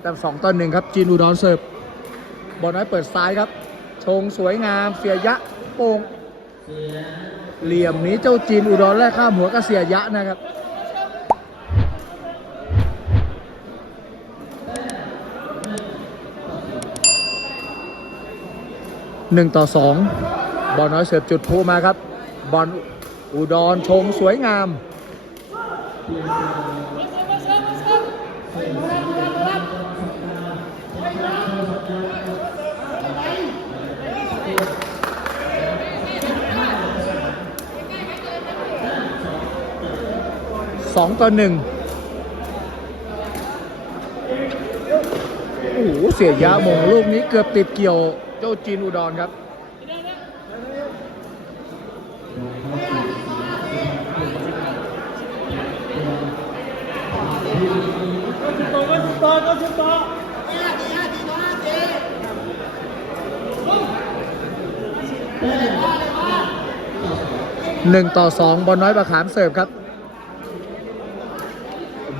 แต่สองต่อหนึ่งครับจีนอุดรเสิร์ฟบอลน้อยเปิดซ้ายครับ ชงสวยงามเสียยะโป่งเหลี่ยมนี้เจ้าจีนอุดรแรกข้ามหัวก็เสียยะนะครับหนึ่งต่อสองบอลน้อยเสิร์ฟจุดพูมาครับ บอลอุดรชงสวยงาม สองต่อหนึ่งโอ้โหเสียยะมงลูกนี้เกือบติดเกี่ยวเจ้าจีนอุดรครับหนึ่งต่อสองบอลน้อยประขามเสิร์ฟครับ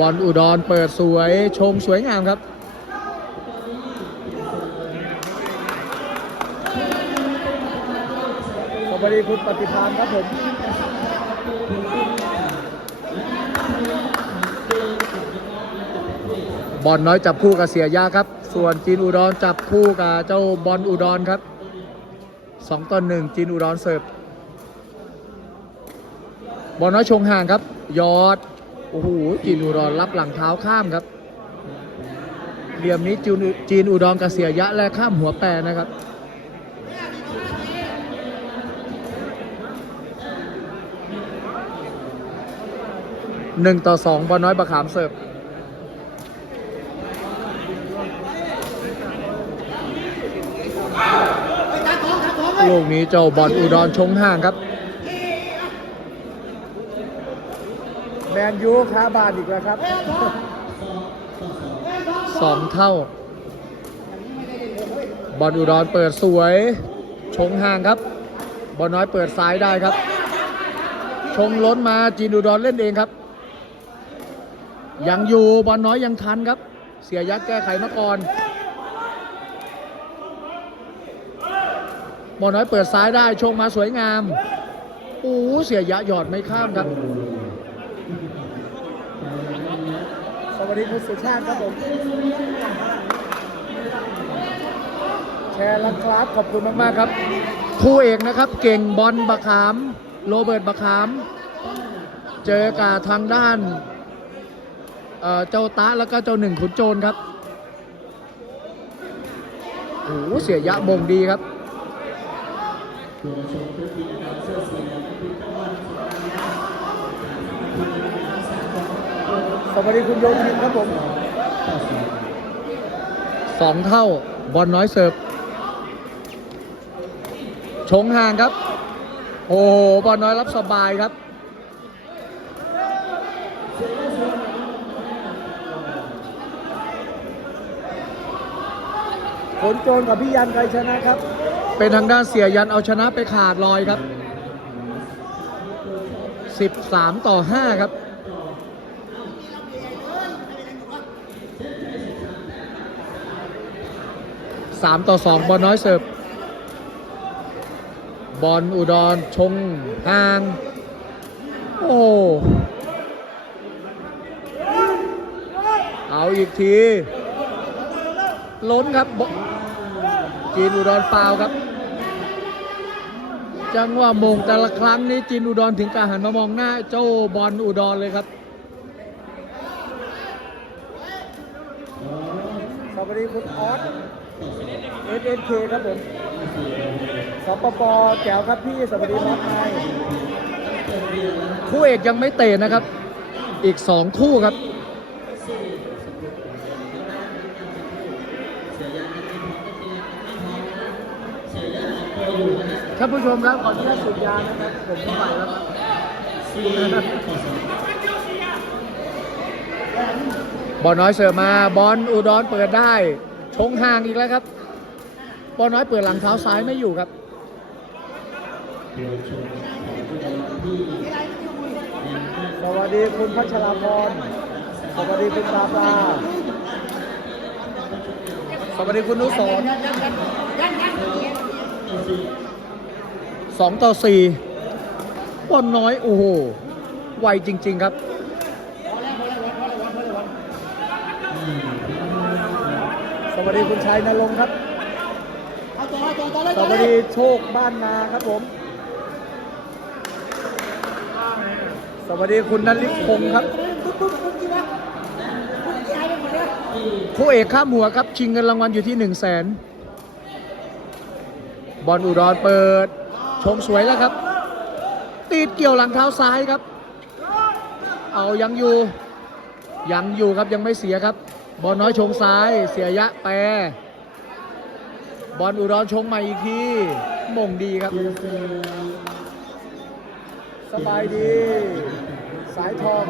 บอลอุดรเปิดสวยชงสวยงามครับสวัสดีคุณปฏิพานครับผมบอลน้อยจับคู่กับเสียยาครับ ส่วนจีนอุดรจับคู่กับเจ้าบอลอุดรครับสองต่อหนึ่งจีนอุดรเสิร์ฟบอลน้อยชงห่างครับ ยอด โอ้โหจีนอุดรรับหลังเท้าข้ามครับ เหลี่ยมนี้จีนจีนอุดรกับเสียยะและข้ามหัวแปรนะครับหนึ่งต่อสองบอลน้อยประขามเสิร์ฟลูกนี้เจ้าบอลอุดรชงห่างครับ แม นยูคาบานอีกแล้วครับสองเท่า บอลอุดรเปิดสวย ชงห่างครับ บอลน้อยเปิดซ้ายได้ครับ ชงล้นมาจีนอุดรเล่นเองครับ ยังอยู่บอลน้อยยังทันครับ เสียยักษ์แก้ไขมาก่อนบอลน้อยเปิดซ้ายได้ชงมาสวยงาม โอ้เสียยะหยอดไม่ข้ามครับ ส วัสดีคุณสุชาติครับผมแชร์ลังคลาสขอบคุณมากๆครับ คู่เอกนะครับ เก่งบอลบะขาม โรเบิร์ตบะขาม เจอกับทางด้านเเจ้าตาแล้วก็เจ้าหนึ่งขุนโจรครับโอ้โหเสียยะมงดีครับ สวัสดีคุณโยธินครับผมสองเท่าบอลน้อยเสิร์ฟชงห่างครับ โอ้โหบอลน้อยรับสบายครับผลโจรกับพี่ยันใครชนะครับ เป็นทางด้านเสียยันเอาชนะไปขาดลอยครับ 13 ต่อ 5 ครับ สามต่อสองบอลน้อยเสิร์ฟบอลอุดรชงห่าง โอ้เอาอีกที ล้นครับจีนอุดรฟาวครับ จังหวะมงแต่ละครั้งนี้จีนอุดรถึงการหันมามองหน้าเจ้าบอลอุดรเลยครับสวัสดีคุณออส SNK ครับผมสปปแจ๋วครับพี่สวัสดีครับนายคู่เอกยังไม่เตะนะครับ อีกสองคู่ครับท่านผู้ชมครับขออนุญาตสูบยานะครับ ผมไม่ไหวแล้วครับบอลน้อยเสิร์ฟมาบอลอุดรเปิดได้ ชงห่างอีกแล้วครับ บอลน้อยเปิดหลังเท้าซ้ายไม่อยู่ครับสวัสดีคุณพัชราพรสวัสดีคุณปลาปลาวัสดีคุณนุสรสองต่อสี่บอลน้อย โอ้โห ไวจริง ๆ ครับสวัสดีคุณชัยนรงค์ครับเอา ต่อต่อต่อเลยสวัสดีโชคบ้านนาครับผม สวัสดีคุณนันลิพงศ์ครับปุ๊บปุ๊บปุ๊บกี่วะปุ๊บใช้ไปหมดเลยคู่เอกข้ามหัวครับ ชิงเงินรางวัลอยู่ที่1 0 0 0 0แสนบอลอุดรเปิด ชมสวยแล้วครับ ตีดเกี่ยวหลังเท้าซ้ายครับ เอายังอยู่ ยังอยู่ครับยังไม่เสียครับ บอลน้อยชงซ้าย เสียยะแปร บอลอุดรชงใหม่อีกทีมงดีครับ สบายดี สายทอง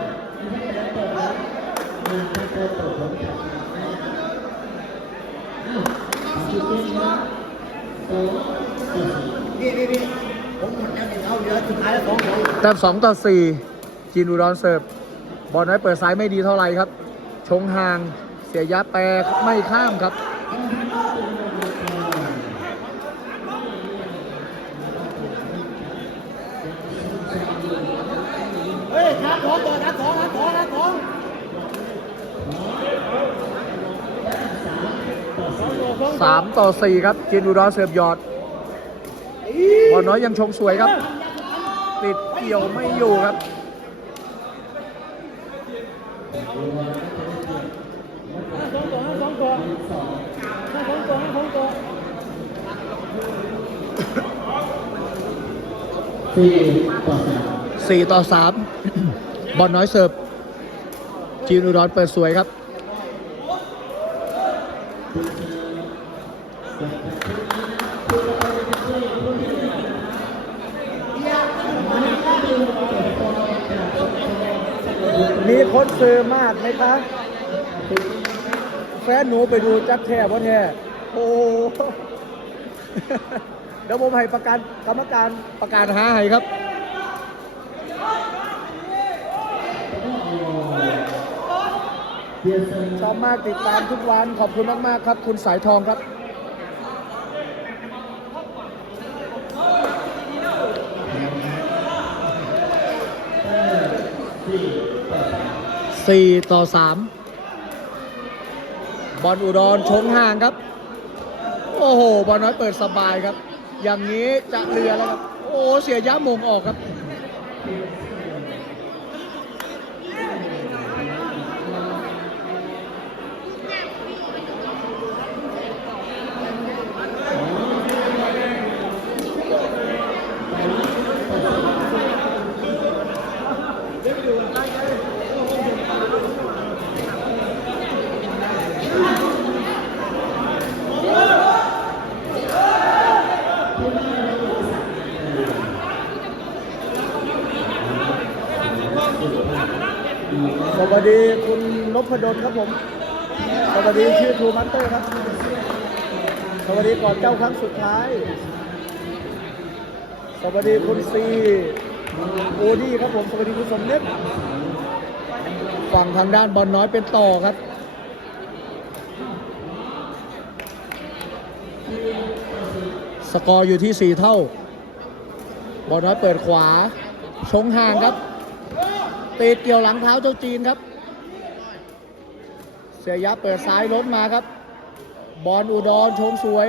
นี่นี่นี่ผมหมดแล้วนี่เอาเหลือสุดท้ายแล้วสองสองแต้มสองต่อสี่จีนอุดรเสิร์ฟบอลน้อยเปิดซ้ายไม่ดีเท่าไหร่ครับ ชงห่างเสียยะแปรไม่ข้ามครับ 3 ต่อ 4 ครับเจนอุดรเสิร์ฟยอดบอลน้อยยังชงสวยครับ ติดเกี่ยวไม่อยู่ครับ 4 ต่อสามบอลน้อยเสิร์ฟจีนอุดรเปิดสวยครับ คนซื้อมากไหมคะ แฟนหนูไปดูจักแท้บ่แท้โอ้เดี๋ยวผมให้ประกันกรรมการประกาศหาให้ครับชอบมากติดตามทุกวันขอบคุณมาก ๆ ครับ คุณสายทองครับ สี่ต่อสามบอลอุดรชงห่างครับ โอ้โห บอลน้อยเปิดสบายครับ อย่างนี้จะเรือแล้วครับ โอ้เสียย้ามงออกครับ สวัสดีคุณนพ ดลครับผม สวัสดีชื่อทูมัตเตอร์ครับ สวัสดีก่อนเจ้าครั้งสุดท้าย สวัสดีคุณซีโอดี้ครับผม สวัสดีคุณสมนึกฝั่งทางด้านบอลน้อยเป็นต่อครับสกอร์อยู่ที่ 4 เท่า บอลน้อยเปิดขวา ชงห่างครับติดเกี่ยวหลังเท้าเจ้าจีนครับ เสียยับเปิดซ้ายล้มมาครับ บอลอุดรชมสวย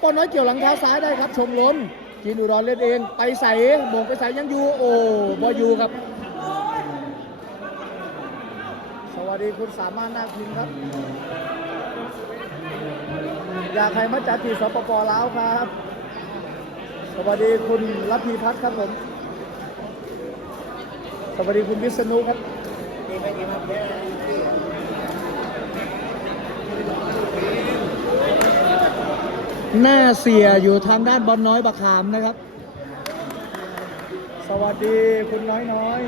บอลน้อยเกี่ยวหลังเท้าซ้ายได้ครับ ชมล้นจีนอุดรเล่นเองไปใส่โมงไปใส่ยังอยู่โอ้บอยูครับ สวัสดีคุณสามารถนาคินครับ อยากใครมาจัดที่สปปลาวครับ สวัสดีคุณรัพีพัฒน์ครับผมสวัสดีคุณวิษณุครับห น้าเสียอยู่ทางด้านบอลน้อยบักขามนะครับ สวัสดีคุณน้อยน้อย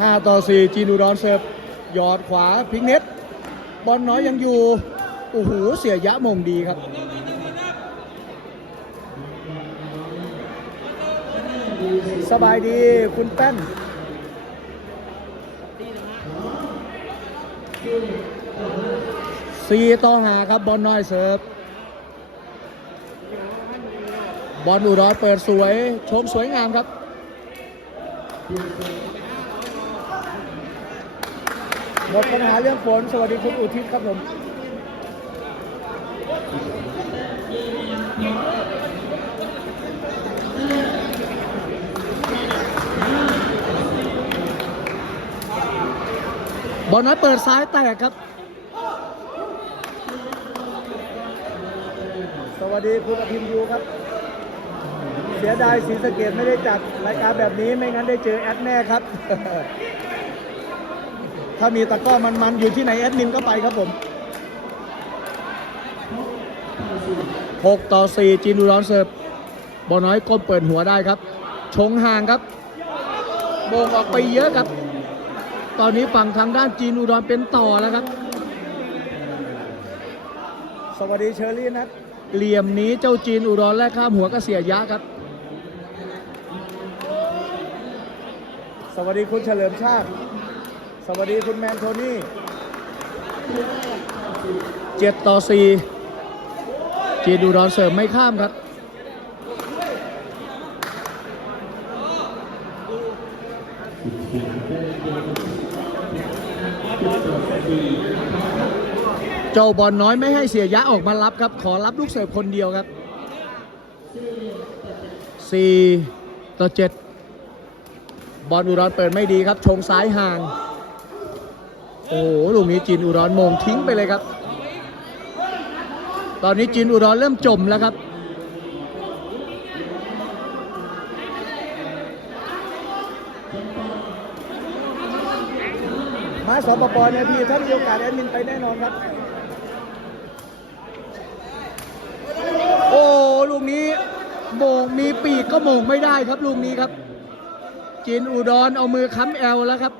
ห้าต่อสี่จีนูดอนเสิร์ฟหยอดขวาพลิกเน็ตบอลน้อยยังอยู่ โอ้โห เสียยะมงดีครับ สบายดีคุณแป้น สี่ต่อหาครับบอลน้อยเสิร์ฟบอลอุดรเปิดสวยชมสวยงามครับ หมดปัญหาเรื่องฝน สวัสดีคุณอุทิศครับผมบอลน้อยเปิดซ้ายแตกครับ วัสดีคุณอภิมยูครับ เสียดายศรีสะเกดไม่ได้จัดรายการแบบนี้ไม่งั้นได้เจอแอดแน่ครับ ถ้ามีตะก้อมันๆอยู่ที่ไหนแอดมินก็ไปครับผม 6 ต่อ 4 จีนอุดรเสิร์ฟบอลน้อยก้มเปิดหัวได้ครับ ชงห่างครับโบงออกไปเยอะครับ ตอนนี้ฝั่งทางด้านจีนอุดรเป็นต่อแล้วครับ สวัสดีเชอรี่นะ เหลี่ยมนี้เจ้าจีนอุดรแลกข้ามหัวก็เสียยะครับ สวัสดีคุณเฉลิมชาติ สวัสดีคุณแมนโทนี่เจ็ดต่อสี่จีนอุดรเสริมไม่ข้ามครับ เจ้าบอลน้อยไม่ให้เสียยะออกมารับครับ ขอรับลูกเสิร์ฟคนเดียวครับ 4 ต่อ 7 บอลอุดรเปิดไม่ดีครับ ชงซ้ายห่าง โอ้โหลูกนี้จีนอุดรมงทิ้งไปเลยครับ ตอนนี้จีนอุดรเริ่มจมแล้วครับมาสปปเนี่ยพี่ถ้ามีโอกาสแอดมินไปแน่นอนครับ โอ้ลูกนี้ โมงมีปีกก็โมงไม่ได้ครับลูกนี้ครับจีนอุดรเอามือค้ำแอลแล้วครับ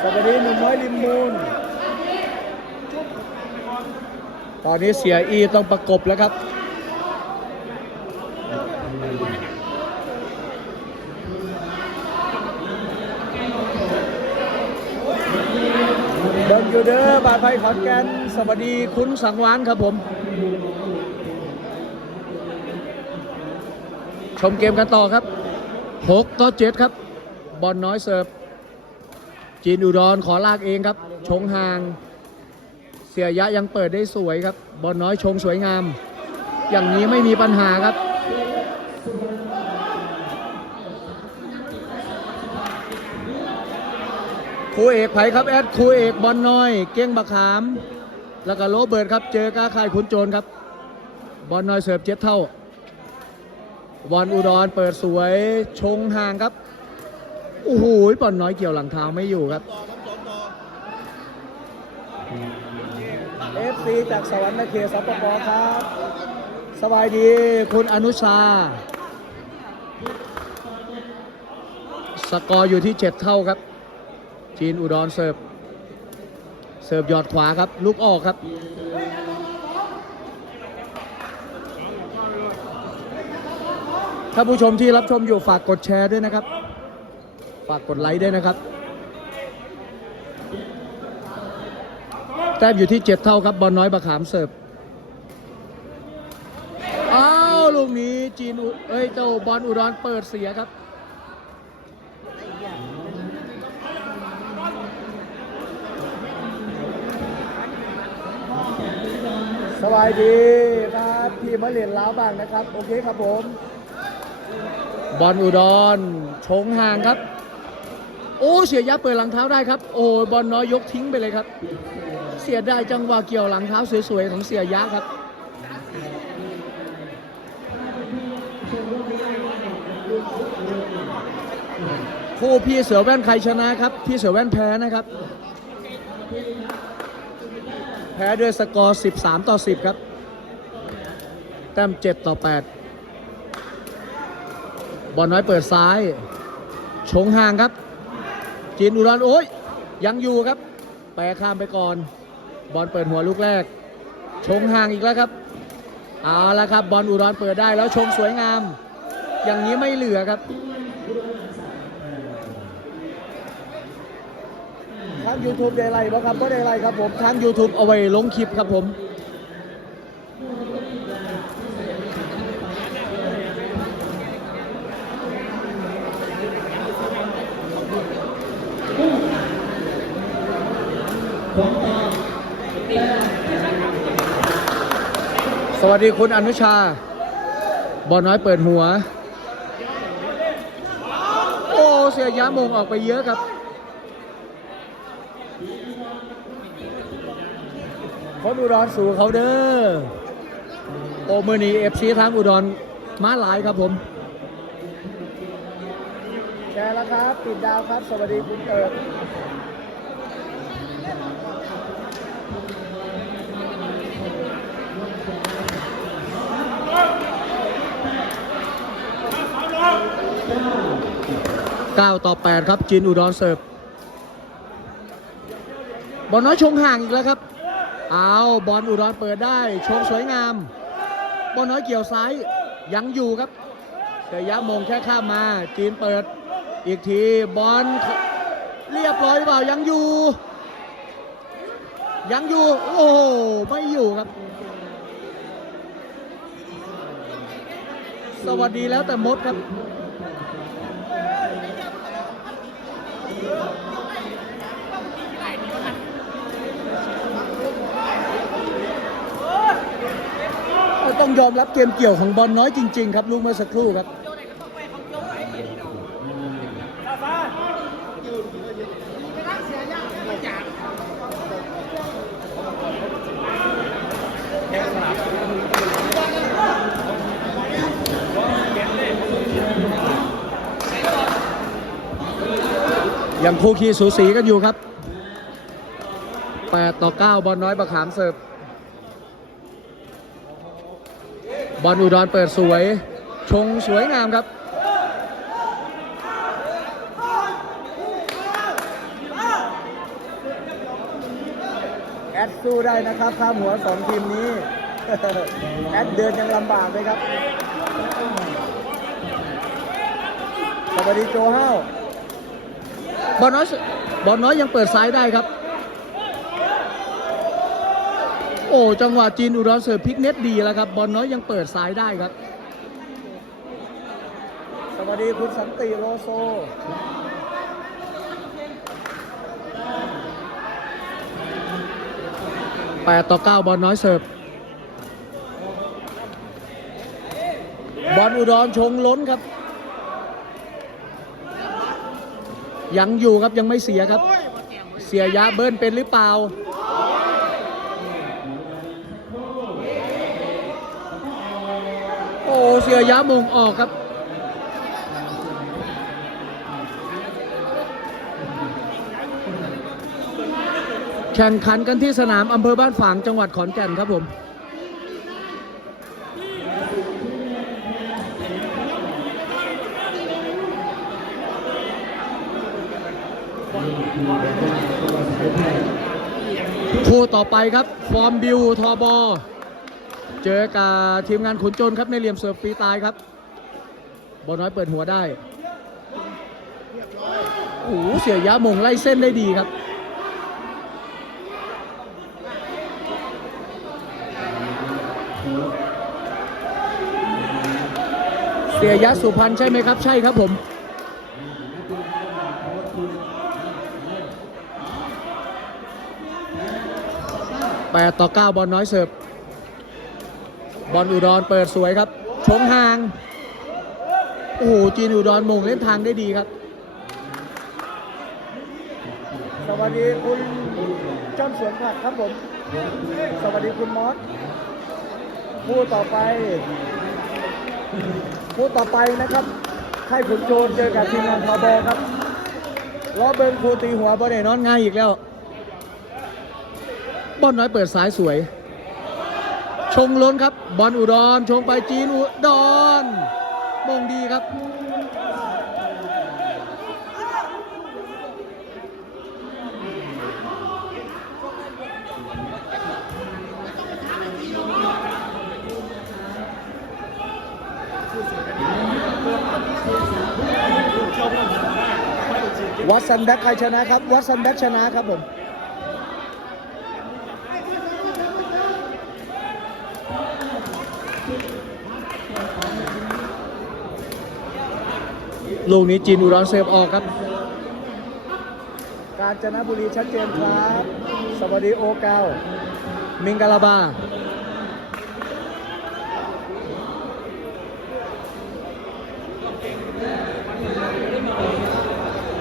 สวัสดีหนุ่มน้อยริมมูล ตอนนี้เสียอีต้องประกบแล้วครับ เดิน อยู่เด้อบาดไพขอนแก่นสวัสดีคุณสังวานครับผม ชมเกมกันต่อครับ 6 ต่อ 7 ครับ บอลน้อยเสิร์ฟ จีนอุดรขอลากเองครับ ชงห่าง เสียยะยังเปิดได้สวยครับ บอลน้อยชงสวยงาม อย่างนี้ไม่มีปัญหาครับ ครูเอกไผ่ครับแอดครูเอกบอลน้อย เก้งบักขาม แล้วก็โรเบิร์ตครับเจอกาคายขุนโจรครับ บอลน้อยเสิร์ฟเจ็ดเท่าบอลอุดรเปิดสวยชงห่างครับโอ้โหบอลน้อยเกี่ยวหลังเท้าไม่อยู่ครับเอฟซีจากสวรรค์เขสปปครับ สบายดีคุณอนุชา สกอร์อยู่ที่ 7 เท่าครับ จีนอุดรเสิร์ฟ เสิร์ฟยอดขวาครับ ลูกออกครับ ถ้าผู้ชมที่รับชมอยู่ฝากกดแชร์ด้วยนะครับ ฝากกดไลค์ด้วยนะครับ แต้มอยู่ที่ 7 เท่าครับ บอลน้อยบะขามเสิร์ฟอ้าวลูกนี้จีนอุเอ้ยเจ้าบอลอุดรเปิดเสียครับ บายดีครับพี่มะเรียนล้าวบ้างนะครับ โอเคครับผม บอลอุดรชงห่างครับ โอ้เสียยับเปิดหลังเท้าได้ครับ โอ้บอลน้อยยกทิ้งไปเลยครับ เสียดายจังหวะเกี่ยวหลังเท้าสวยๆของเสียยะครับคู่พี่เสือแว่นใครชนะครับ พี่เสือแว่นแพ้นะครับ แพ้ด้วยสกอร์ 13 ต่อ 10 ครับ แต้ม 7 ต่อ 8 บอลน้อยเปิดซ้าย ชงห่างครับ จีนอุดรโอ้ย ยังอยู่ครับ แปรข้ามไปก่อน บอลเปิดหัวลูกแรก ชงห่างอีกแล้วครับ เอาละครับ บอลอุดรเปิดได้แล้วชงสวยงาม อย่างนี้ไม่เหลือครับาง YouTube ได้ไรบ่ครับก็ได้ไรครับผมทาง YouTube เอาไว้ลงคลิปครับผมสวัสดีคุณอนุชาบอลน้อยเปิดหัว โอ้ เสียยะมงออกไปเยอะครับ คนอุดรสู่เขาเด้อโอมือนีเอฟซีทางอุดรมาหลายครับผมแชร์แล้วครับปิดดาวครับ สวัสดีคุณเติร์เก้าต่อแปดครับจีนอุดรเสิร์ฟบอลน้อยชงห่างอีกแล้วครับ เอาบอลอุดรเปิดได้ชงสวยงามบอลน้อยเกี่ยวซ้ายยังอยู่ครับเสยยะมงแค่ข้ามมาจีนเปิดอีกทีบอลเรียบร้อยเปล่ายังอยู่ ยังอยู่ โอ้โหไม่อยู่ครับ สวัสดีแล้วแต่มดครับ ต้องยอมรับเกมเกี่ยวของบอลน้อยจริง ๆ ครับลูกเมื่อสักครู่ครับยังคู่ขี้สูสีกันอยู่ครับ8ต่อ9บอลน้อยประขามเสิร์ฟ บอลอุดรเปิดสวย ชงสวยงามครับ แอดสู้ได้นะครับข้ามหัวสองทีมนี้ แอดเดินยังลำบากเลยครับ สวัสดีโจห้าวบอลน้อยสบอลน้อยยังเปิดซ้ายได้ครับ โอ้จังหวะจีนอุดรเสิร์ฟพลิกเน็ตดีแล้วครับบอลน้อยยังเปิดซ้ายได้ครับ สวัสดีคุณสันติโรโซแปดต่อเก้าบอลน้อยเสิร์ฟบอลอุดรชงล้นครับ ยังอยู่ครับยังไม่เสียครับ เสียยะเบิ้ลเป็นหรือเปล่า โอ้ เสียยะมงออกครับ แข่งขันกันที่สนามอำเภอบ้านฝางจังหวัดขอนแก่นครับผมคู่ต่อไปครับ ฟอร์มบิวทอบอ เจอกับทีมงานขุนโจนครับในเหลี่ยมเสิร์ฟฟรีตายครับบอลน้อยเปิดหัวได้โอ้โหเสียยะมงไล่เส้นได้ดีครับ เสียยะสุพรรณใช่ไหมครับ ใช่ครับผมแปดต่อเก้าบอลน้อยเสิร์ฟ บอลอุดรเปิดสวยครับ ชงห่าง โอ้โห จีนอุดรมงเล่นทางได้ดีครับ สวัสดีคุณจอมสวนผักครับผม สวัสดีคุณมอสผู้ต่อไป ผู้ต่อไปนะครับค่ายขุนโจรเจอกับทีมงานทบครับล้อเบิงครูตีหัวบอลเดนอนง่ายอีกแล้วบอลน้อยเปิดสายสวย ชงล้นครับ บอลอุดรชงไปจีนอุดรมงดีครับ วัดสันแบ็กใครชนะครับ วัดสันแบ็กชนะครับผม ลูกนี้จีนอุดรเซฟออกครับ กาญจนบุรีชัดเจนครับ สวัสดีโอเกามิงกาลาบา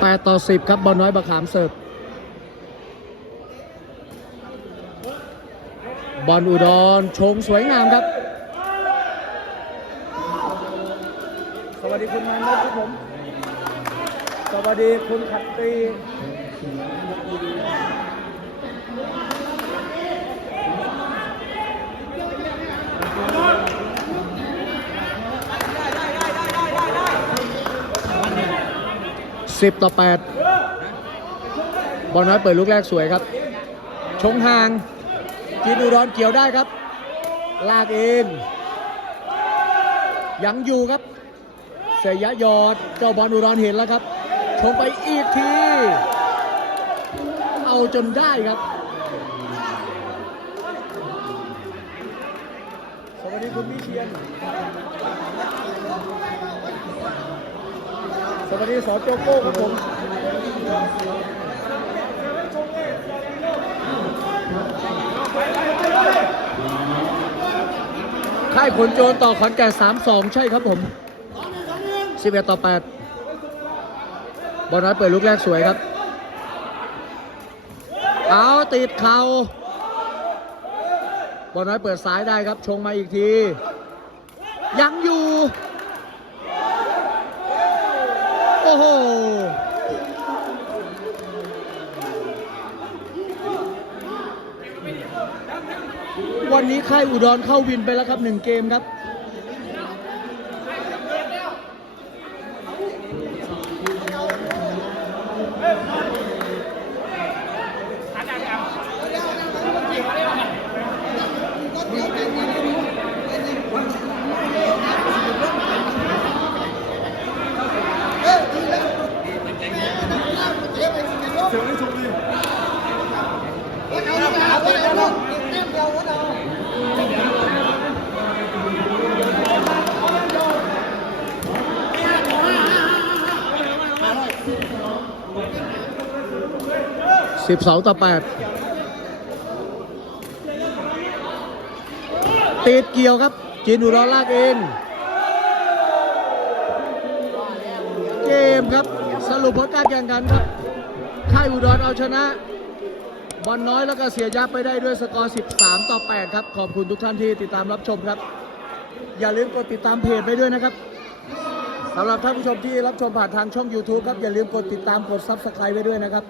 8ต่อ10ครับบอลน้อยบะขามเสิร์ฟบอลอุดรชงสวยงามครับ สวัสดีคุณมันครับผม สวัสดีคุณขัตตีสิบต่อแปดบอลน้อยเปิดลูกแรกสวยครับ ชงห่าง จีนอุดรเกี่ยวได้ครับ ลากเองยังอยู่ครับเสยยะยอด เจ้าบอลอุดรเห็นแล้วครับ ชงไปอีกที เอาจนได้ครับสวัสดีคุณวิเชียน สวัสดีสอโจโก้ครับผมค่ายผลโจรต่อขอนแก่น3-2 ใช่ครับผม11ต่อ 8 บอลน้อยเปิดลูกแรกสวยครับ เอาติดเข่าบอลน้อยเปิดซ้ายได้ครับ ชงมาอีกที ยังอยู่ โอ้โห วันนี้ค่ายอุดรเข้าวินไปแล้วครับหนึ่งเกมครับ 12ต่อ8ติดเกี่ยวครับ จีนอุดรลากเองเกมครับ สรุปผลการแข่งขันครับ ค่ายอุดรเอาชนะบอลน้อยแล้วก็เสียยับไปได้ด้วยสกอร์ 13 ต่อ 8 ครับ ขอบคุณทุกท่านที่ติดตามรับชมครับ อย่าลืมกดติดตามเพจไปด้วยนะครับสำหรับท่านผู้ชมที่รับชมผ่านทางช่อง YouTube ครับ อย่าลืมกดติดตามกด Subscribe ไว้ด้วยนะครับ